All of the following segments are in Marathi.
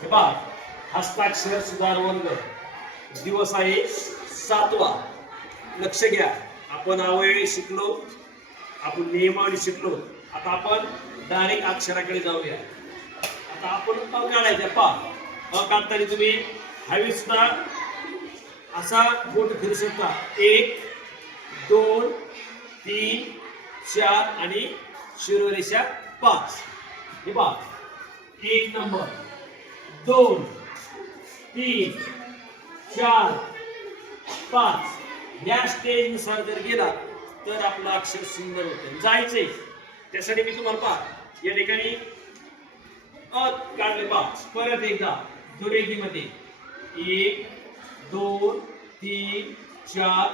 हे पहा हस्ताक्षर सुधार वर्ग दिवस आहे सातवा. लक्ष घ्या. आपण अवयवी शिकलो आपण नियमावली शिकलो. आता आपण डायरेक्ट अक्षराकडे जाऊया. आता आपण अ काढायचं पहा. अ काढताना तुम्ही हवी असा बोट फिरू शकता. एक दोन तीन चार आणि शिरोरेषा पाच. हे पहा. एक नंबर. दोन तीन चार पाच. या स्टेजनुसार जर गेला तर आपलं अक्षर सुंदर होतं. जायचंय. त्यासाठी मी तुम्हाला पहा. या ठिकाणी अ काढले पाच. परत एकदा दुरेगीमध्ये एक दोन तीन चार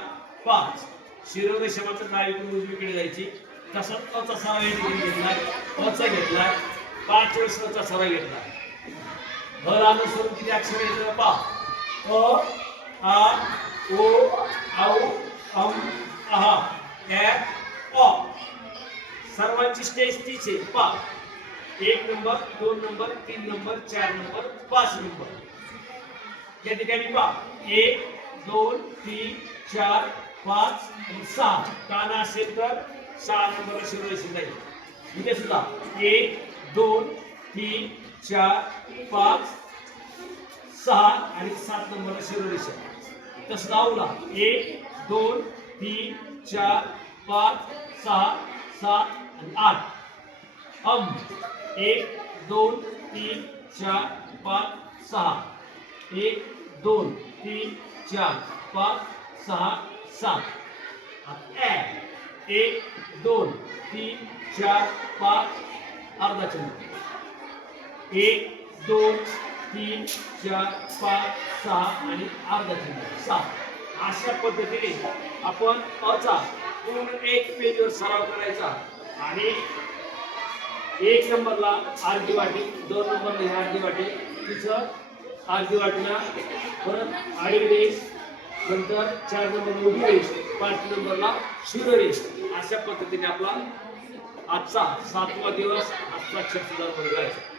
पाच. शिरोरेषा मात्र करून उजवीकडे जायची. तसा अचा सरा घेतला. अचा घेतला. पाच वेळेस अचा सरा घेतलाय भर अनुसरून किती अक्षर येतं पहा. अ आ ओ औ अम अहा ए अ. सर्वांची स्टेज तीच आहे. पा एक नंबर दोन नंबर तीन नंबर चार नंबर पाच नंबर या ठिकाणी पा एक दोन तीन चार पाच आणि सहा. काना असेल तर सहा नंबर शिरोरेषी जाईल इथे सुद्धा एक दोन तीन चार पाच सहा आणि सात नंबर शिरोरेषा तसं लावला. एक दोन तीन चार पाच सहा सात आणि आठ. अम. एक दोन तीन चार पाच सहा. एक दोन तीन चार पाच सहा सात. आता एक दोन तीन चार पाच. अर्धा चंद्र. एक दोन तीन चार पाच सहा आणि अर्धा चंद्र सहा. अशा पद्धतीने आपण अचा पूर्ण एक पेजवर सराव करायचा. आणि एक नंबरला अर्धी वाटी दोन नंबरला ह्या अर्धी वाटी. तिचं अर्धी वाटीला परत आडी रेस नंतर चार नंबरला उभी रेस पाच नंबरला शिरो रेस अशा पद्धतीने आपला आजचा सातवा दिवस आजचा सुधार जायचा